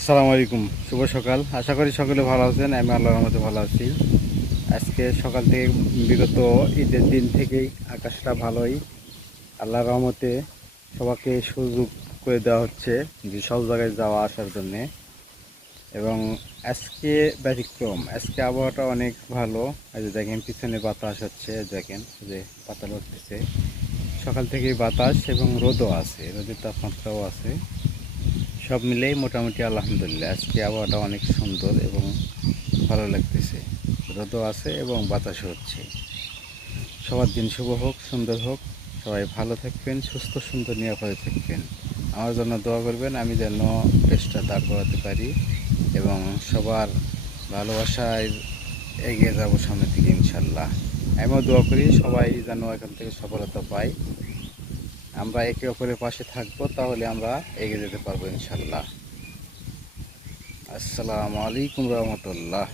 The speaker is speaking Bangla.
আসসালামু আলাইকুম, শুভ সকাল। আশা করি সকলে ভালো আছেন, আমি আল্লাহর রহমতে ভালো আছি। আজকে সকাল থেকে বিগত ঈদের দিন থেকেই আকাশটা ভালোই, আল্লাহর রহমতে সবাইকে সুযোগ করে দেওয়া হচ্ছে যে সব জায়গায় যাওয়া আসার জন্যে। এবং আজকে ব্যতিক্রম, আজকে আবহাওয়াটা অনেক ভালো। এই যে দেখেন, পিছনে বাতাস হচ্ছে, দেখেন যে পাতা লড়তেছে সকাল থেকেই বাতাস এবং রোদও আছে, রোদের তাপমাত্রাও আছে। সব মিলেই মোটামুটি আলহামদুলিল্লাহ। আজকে আবহাওয়াটা অনেক সুন্দর এবং ভালো লাগতেছে। রোদও আছে এবং বাতাসও হচ্ছে। সবার দিন শুভ হোক, সুন্দর হোক। সবাই ভালো থাকবেন, সুস্থ, সুন্দর, নিরাপদে থাকবেন। আমার জন্য দোয়া করবেন, আমি যেন পেশটা দাঁড় করাতে পারি এবং সবার ভালোবাসায় এগিয়ে যাব সামনের দিকে ইনশাল্লাহ। আমিও দোয়া করি, সবাই যেন এখান থেকে সফলতা পায়। আমরা একে অপরের পাশে থাকব তাহলে আমরা এগিয়ে যেতে পারব ইনশাল্লাহ আসসালামু আলাইকুম রহমতুল্লাহ।